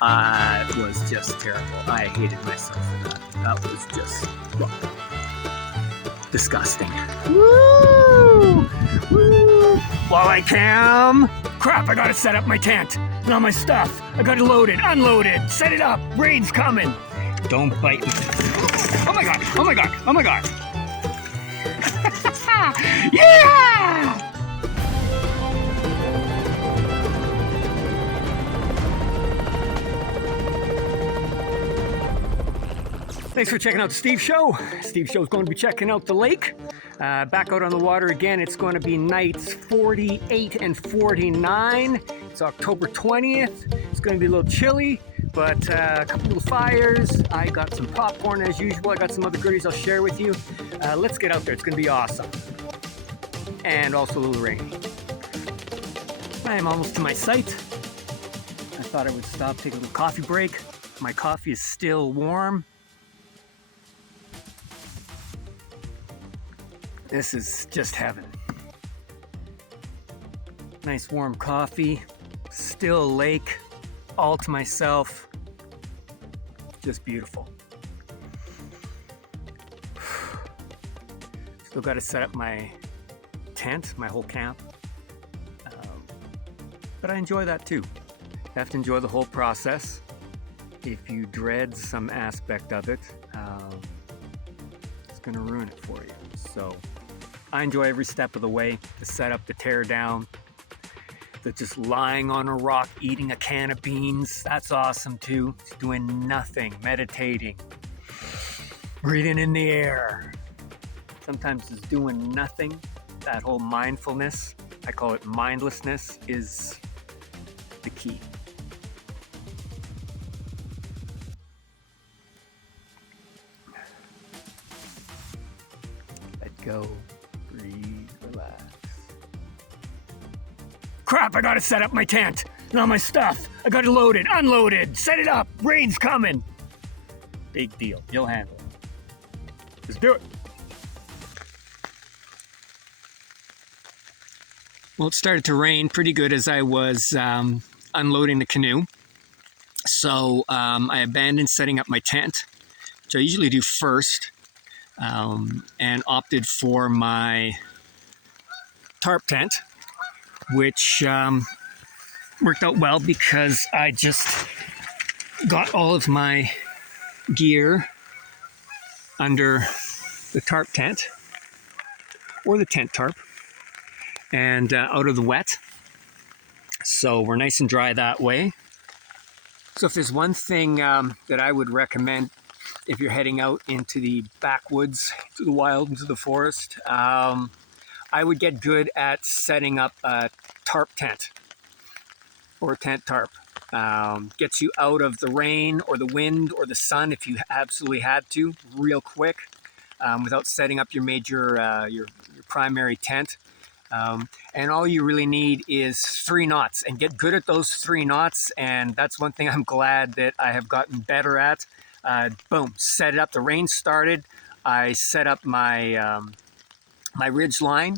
was just terrible. I hated myself for that. That was just disgusting. Woo! Woo! Walleye cam! Crap, I gotta set up my tent. And all my stuff. I gotta load it, unload it, set it up. Rain's coming. Don't bite me. Oh my god, oh my god, oh my god. Yeah! Thanks for checking out the Steve Show. Steve Show's going to be checking out the lake. Back out on the water again. It's going to be nights 48 and 49. It's October 20th. It's going to be a little chilly, but a couple little fires. I got some popcorn as usual. I got some other goodies I'll share with you. Let's get out there. It's going to be awesome. And also a little rainy. I am almost to my site. I thought I would stop, take a little coffee break. My coffee is still warm. This is just heaven. Nice warm coffee, still a lake, all to myself. Just beautiful. Still got to set up my tent, my whole camp. But I enjoy that too. You have to enjoy the whole process. If you dread some aspect of it, it's gonna ruin it for you. So I enjoy every step of the way, the setup, the tear down, the just lying on a rock, eating a can of beans. That's awesome too. Just doing nothing, meditating, breathing in the air. Sometimes just doing nothing. That whole mindfulness, I call it mindlessness, is the key. Let go. Breathe, relax. Crap, I gotta set up my tent and all my stuff. I gotta load it, unload it, set it up. Rain's coming. Big deal. You'll handle it. Let's do it. Well, it started to rain pretty good as I was unloading the canoe. So I abandoned setting up my tent, which I usually do first. And opted for my tarp tent, which worked out well because I just got all of my gear under the tarp tent, or the tent tarp, and out of the wet. So we're nice and dry that way. So if there's one thing that I would recommend if you're heading out into the backwoods, to the wild, into the forest, I would get good at setting up a tarp tent or a tent tarp. Gets you out of the rain or the wind or the sun if you absolutely had to, real quick, without setting up your major, your primary tent. And all you really need is 3 knots, and get good at those 3 knots. And that's one thing I'm glad that I have gotten better at. Boom, set it up. The rain started. I set up my my ridge line,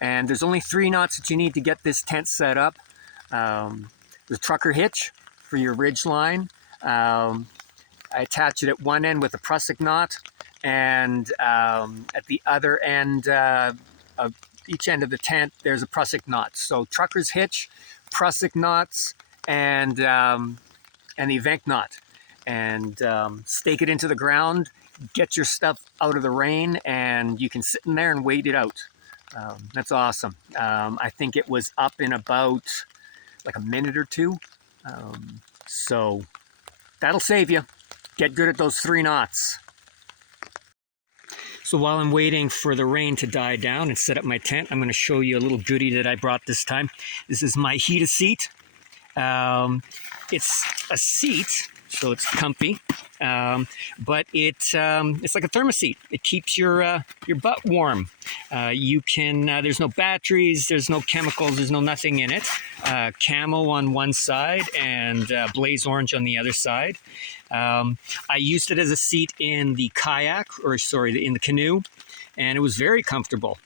and there's only 3 knots that you need to get this tent set up. The trucker hitch for your ridge line. I attach it at one end with a prusik knot, and at the other end of each end of the tent, there's a prusik knot. So trucker's hitch, prusik knots, and the event knot. And stake it into the ground, get your stuff out of the rain, and you can sit in there and wait it out. That's awesome. I think it was up in about like a minute or 2. So that'll save you. Get good at those 3 knots. So while I'm waiting for the rain to die down and set up my tent, I'm going to show you a little goodie that I brought this time. This is my heated seat. It's a seat, so it's comfy, but it's like a thermoseat. It keeps your butt warm. You can, there's no batteries, there's no chemicals, there's no nothing in it. Camo on one side and blaze orange on the other side. I used it as a seat in the in the canoe, and it was very comfortable.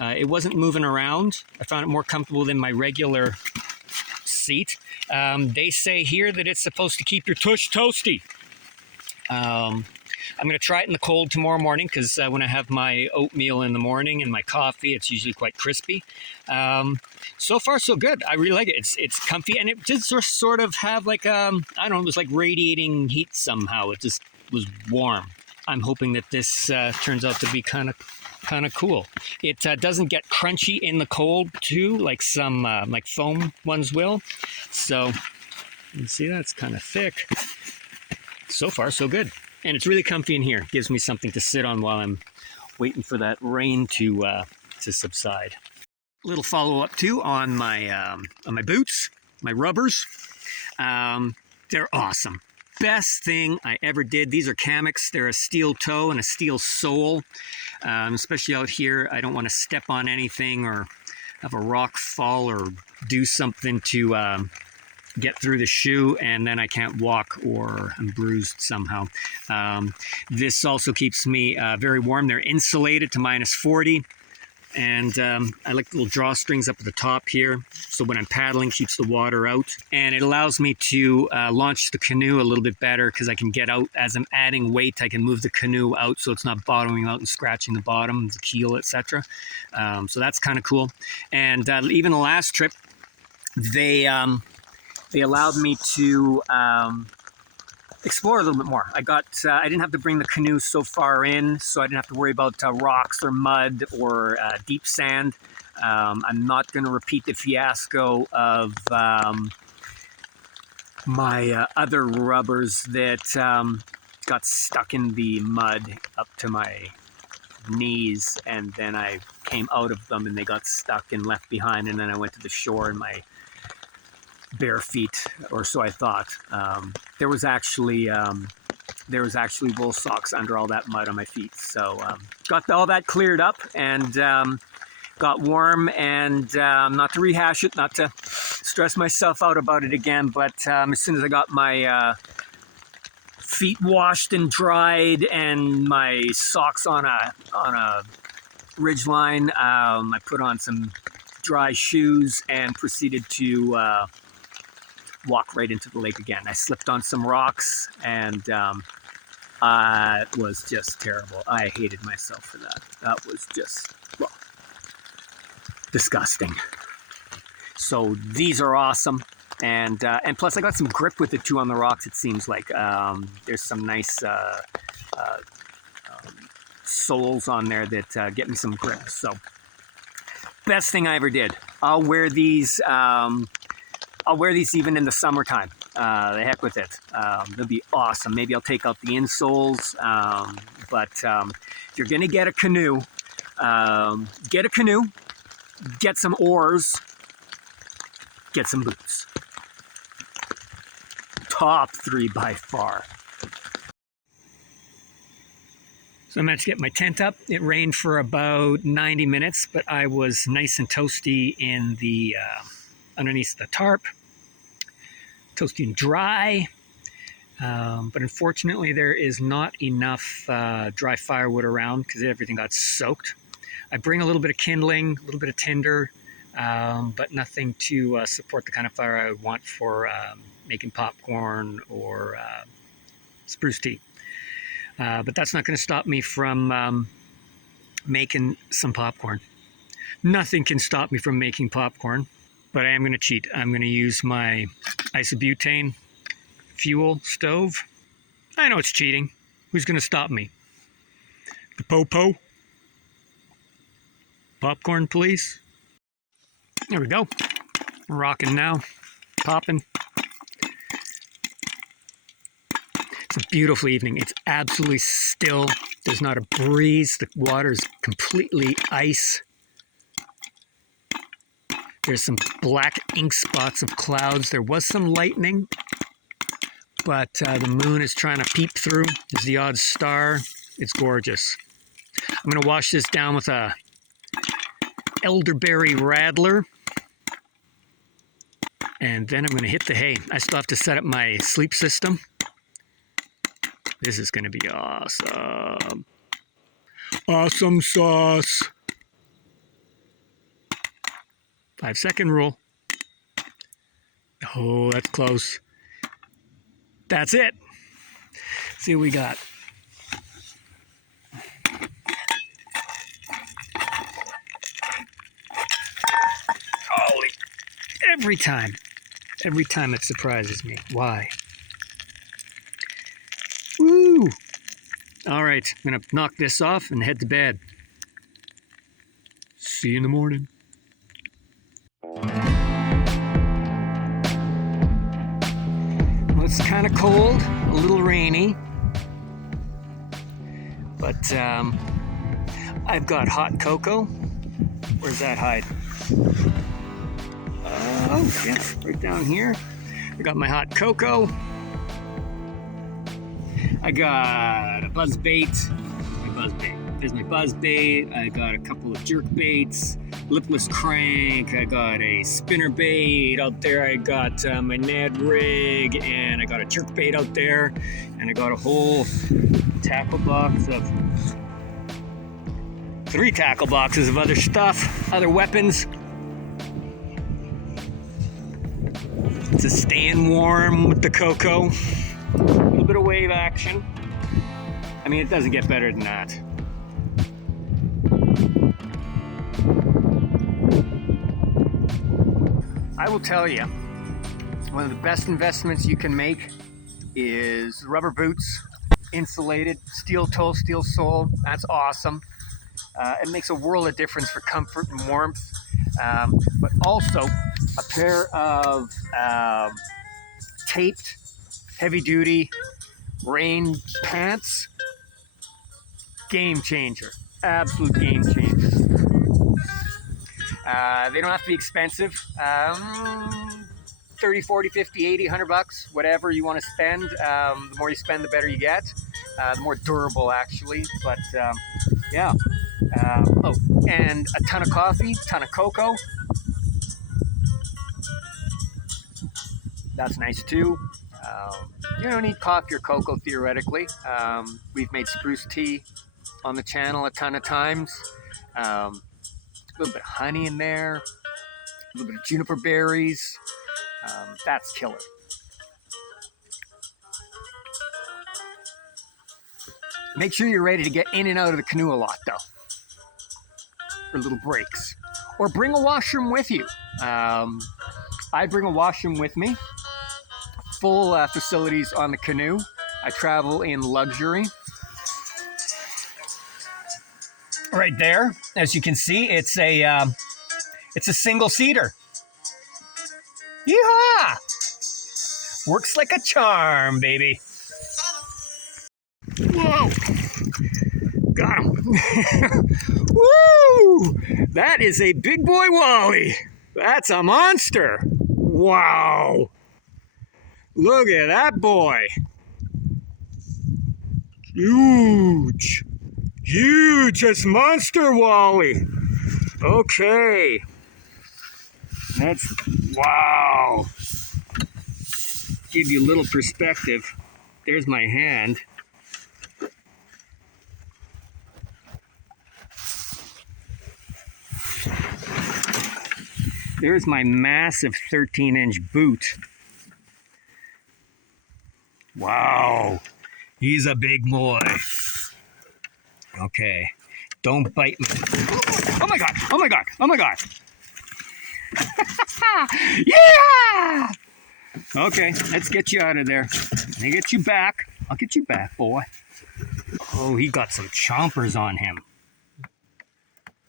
It wasn't moving around. I found it more comfortable than my regular seat. They say here that it's supposed to keep your tush toasty. I'm going to try it in the cold tomorrow morning because when I have my oatmeal in the morning and my coffee, it's usually quite crispy. So far, so good. I really like it. It's comfy, and it just sort of have like, I don't know, it was like radiating heat somehow. It just was warm. I'm hoping that this turns out to be kind of cool. It doesn't get crunchy in the cold too, like some like foam ones will. So you can see that's kind of thick. So far, so good. And it's really comfy in here. Gives me something to sit on while I'm waiting for that rain to subside. Little follow-up too on my boots, my rubbers. They're awesome. Best thing I ever did. These are Camex. They're a steel toe and a steel sole. Especially out here, I don't want to step on anything or have a rock fall or do something to get through the shoe, and then I can't walk or I'm bruised somehow. This also keeps me very warm. They're insulated to -40, and I like the little drawstrings up at the top here, so when I'm paddling, keeps the water out, and it allows me to launch the canoe a little bit better because I can get out as I'm adding weight. I can move the canoe out so it's not bottoming out and scratching the bottom, the keel, etc. So that's kind of cool. And even the last trip, they allowed me to explore a little bit more. I didn't have to bring the canoe so far in, so I didn't have to worry about rocks or mud or deep sand. I'm not going to repeat the fiasco of my other rubbers that got stuck in the mud up to my knees, and then I came out of them and they got stuck and left behind, and then I went to the shore and my bare feet, or so I thought. There was actually wool socks under all that mud on my feet. So got all that cleared up and got warm, and not to rehash it, not to stress myself out about it again, but as soon as I got my feet washed and dried and my socks on a ridge line, I put on some dry shoes and proceeded to walk right into the lake again. I slipped on some rocks, and it was just terrible. I hated myself for that. That was just, well, disgusting. So these are awesome, and plus I got some grip with it too on the rocks. It seems like there's some nice soles on there that get me some grip. So best thing I ever did. I'll wear these even in the summertime. The heck with it. They'll be awesome. Maybe I'll take out the insoles. But if you're going to get a canoe, get some oars, get some boots. Top 3 by far. So I managed to get my tent up. It rained for about 90 minutes, but I was nice and toasty in the underneath the tarp. Toasty and dry, but unfortunately there is not enough dry firewood around because everything got soaked. I bring a little bit of kindling, a little bit of tinder, but nothing to support the kind of fire I would want for making popcorn or spruce tea. But that's not going to stop me from making some popcorn. Nothing can stop me from making popcorn. But I am going to cheat. I'm going to use my isobutane fuel stove. I know it's cheating. Who's going to stop me? The po-po? Popcorn, please. There we go. Rocking now. Popping. It's a beautiful evening. It's absolutely still. There's not a breeze. The water is completely ice. There's some black ink spots of clouds. There was some lightning, but the moon is trying to peep through. There's the odd star. It's gorgeous. I'm going to wash this down with a elderberry rattler, and then I'm going to hit the hay. I still have to set up my sleep system. This is going to be awesome. Awesome sauce. 5-second rule. Oh, that's close. That's it. See what we got. Holy, every time it surprises me. Why? Woo! All right, I'm gonna knock this off and head to bed. See you in the morning. Well, it's kind of cold, a little rainy, but I've got hot cocoa. Where's that hide? Oh, yeah, right down here. I got my hot cocoa. I got a buzz bait. There's my buzz bait. I got a couple of jerk baits, lipless crank. I got a spinner bait out there. I got my Ned rig, and I got a jerk bait out there, and I got a whole tackle box of 3 tackle boxes of other stuff, other weapons. To staying warm with the cocoa. A little bit of wave action. I mean, it doesn't get better than that. I will tell you, one of the best investments you can make is rubber boots, insulated, steel toe, steel sole. That's awesome. It makes a world of difference for comfort and warmth. But also a pair of taped, heavy-duty rain pants. Game changer. Absolute game changer. They don't have to be expensive. 30, 40, 50, 80, 100 bucks, whatever you want to spend. The more you spend, the better you get. The more durable, actually. But yeah. Oh, and a ton of coffee, ton of cocoa. That's nice too. You don't need coffee or cocoa theoretically. We've made spruce tea on the channel a ton of times. A little bit of honey in there, a little bit of juniper berries. That's killer. Make sure you're ready to get in and out of the canoe a lot though, for little breaks. Or bring a washroom with you. I bring a washroom with me. Full facilities on the canoe. I travel in luxury. Right there, as you can see, it's a single-seater. Yeehaw! Works like a charm, baby. Whoa! Got him. Woo! That is a big boy walleye. That's a monster. Wow! Look at that boy. Huge. Huge. It's monster walleye. Okay. That's, wow. Give you a little perspective. There's my hand. There's my massive 13-inch boot. Wow, he's a big boy. Okay, don't bite me. Oh my God, oh my God, oh my God. Yeah! Okay, let's get you out of there. Let me get you back. I'll get you back, boy. Oh, he got some chompers on him.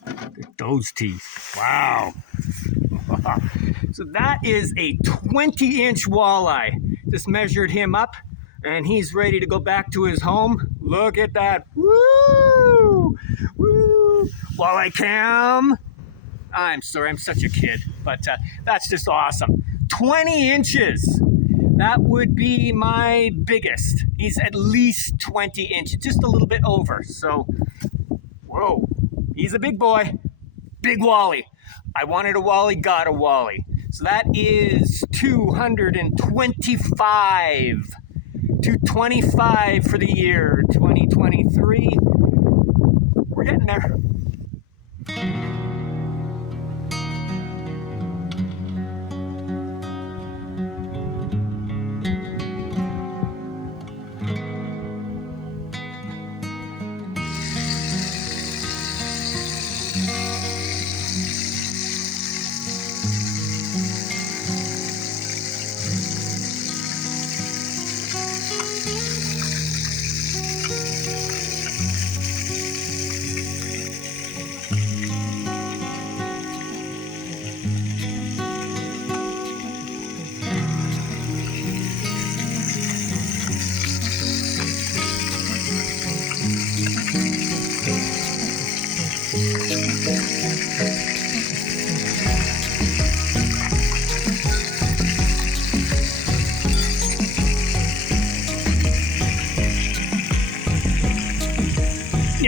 Look at those teeth. Wow. So that is a 20-inch walleye. Just measured him up, and he's ready to go back to his home. Look at that. Woo! Woo! Walleye cam. I'm sorry, I'm such a kid, but that's just awesome. 20 inches. That would be my biggest. He's at least 20 inches, just a little bit over. So, whoa, he's a big boy. Big walleye. I wanted a walleye, got a walleye. So that is 225. 225 for the year 2023. We're getting there.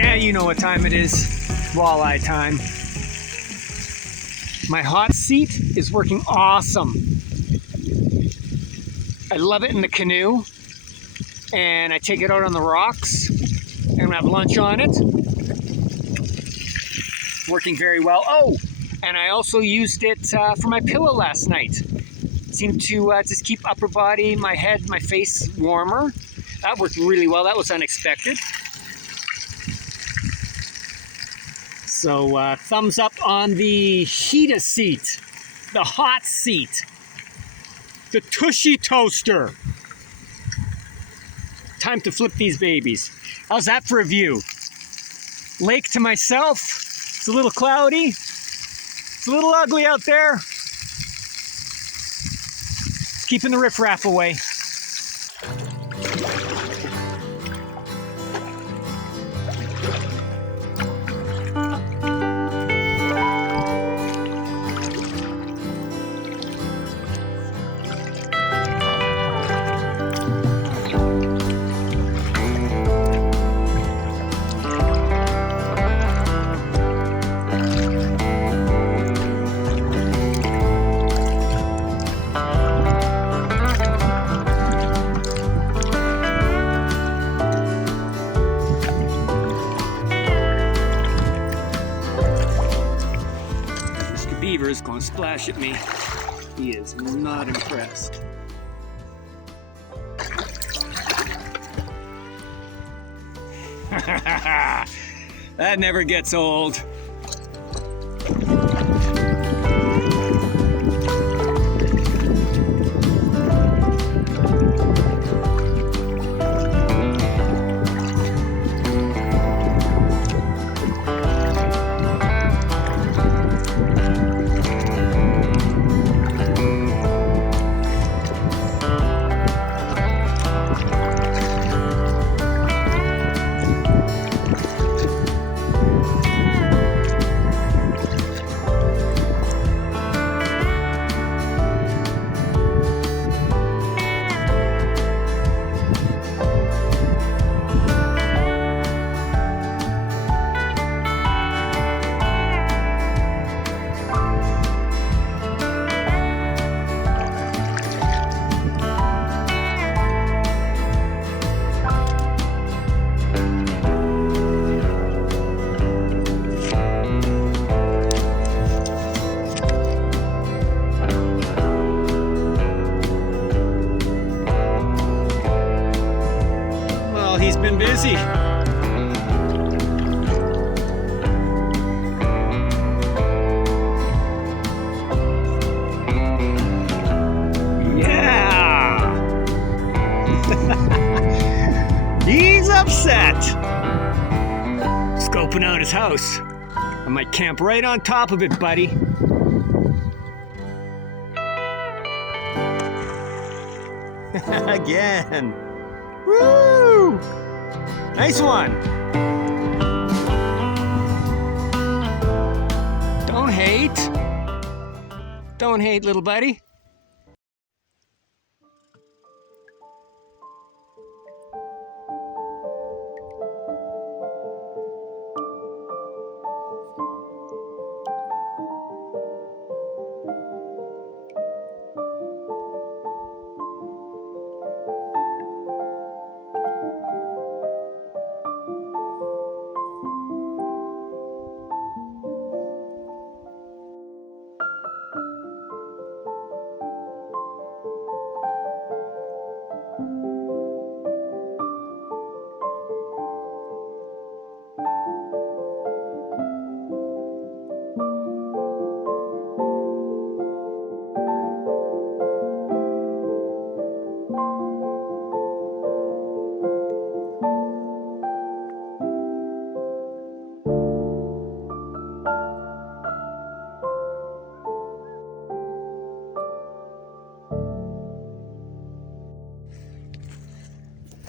Yeah, you know what time it is. Walleye time. My hot seat is working awesome. I love it in the canoe. And I take it out on the rocks and have lunch on it. Working very well. Oh, and I also used it for my pillow last night. Seemed to just keep upper body, my head, my face warmer. That worked really well. That was unexpected. So thumbs up on the heater seat, the hot seat, the tushy toaster. Time to flip these babies. How's that for a view? Lake to myself. It's a little cloudy. It's a little ugly out there. Keeping the riffraff away. Beaver is going to splash at me. He is not impressed. That never gets old. He's been busy. Yeah! He's upset. Scoping out his house. I might camp right on top of it, buddy. Again. Woo! Nice one. Don't hate. Don't hate, little buddy.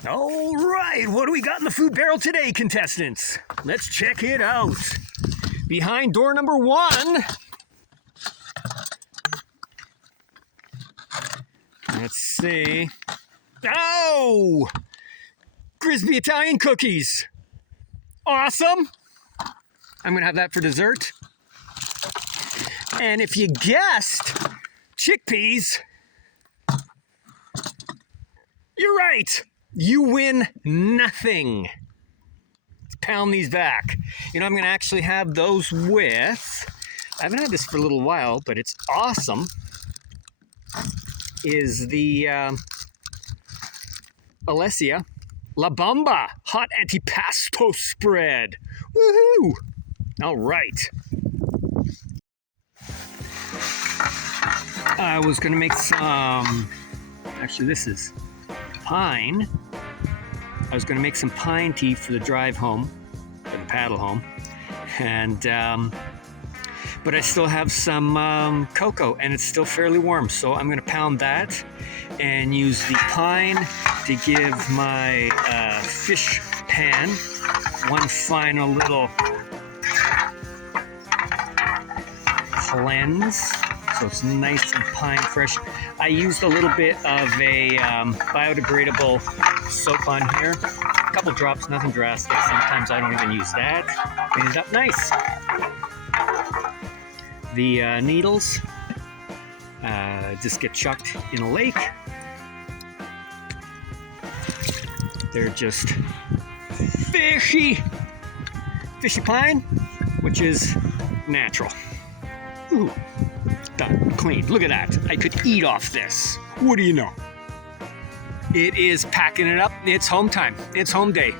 All right, what do we got in the food barrel today, contestants? Let's check it out. Behind door number 1, let's see. Oh! Crispy Italian cookies. Awesome. I'm going to have that for dessert. And if you guessed chickpeas, you're right. You win nothing. Let's pound these back. You know, I'm going to actually have those with, I haven't had this for a little while, but it's awesome, is the Alessia La Bamba hot antipasto spread. Woohoo! All right. I was going to make some, actually this is pine. I was going to make some pine tea for the drive home, for the paddle home. And, but I still have some cocoa and it's still fairly warm. So I'm going to pound that and use the pine to give my fish pan one final little cleanse, so it's nice and pine fresh. I used a little bit of a biodegradable soap on here, a couple drops, nothing drastic. Sometimes I don't even use that. Clean it up nice. The needles just get chucked in a lake. They're just fishy pine, which is natural. Ooh, done, clean. Look at that. I could eat off this. What do you know? It is packing it up. It's home time. It's home day.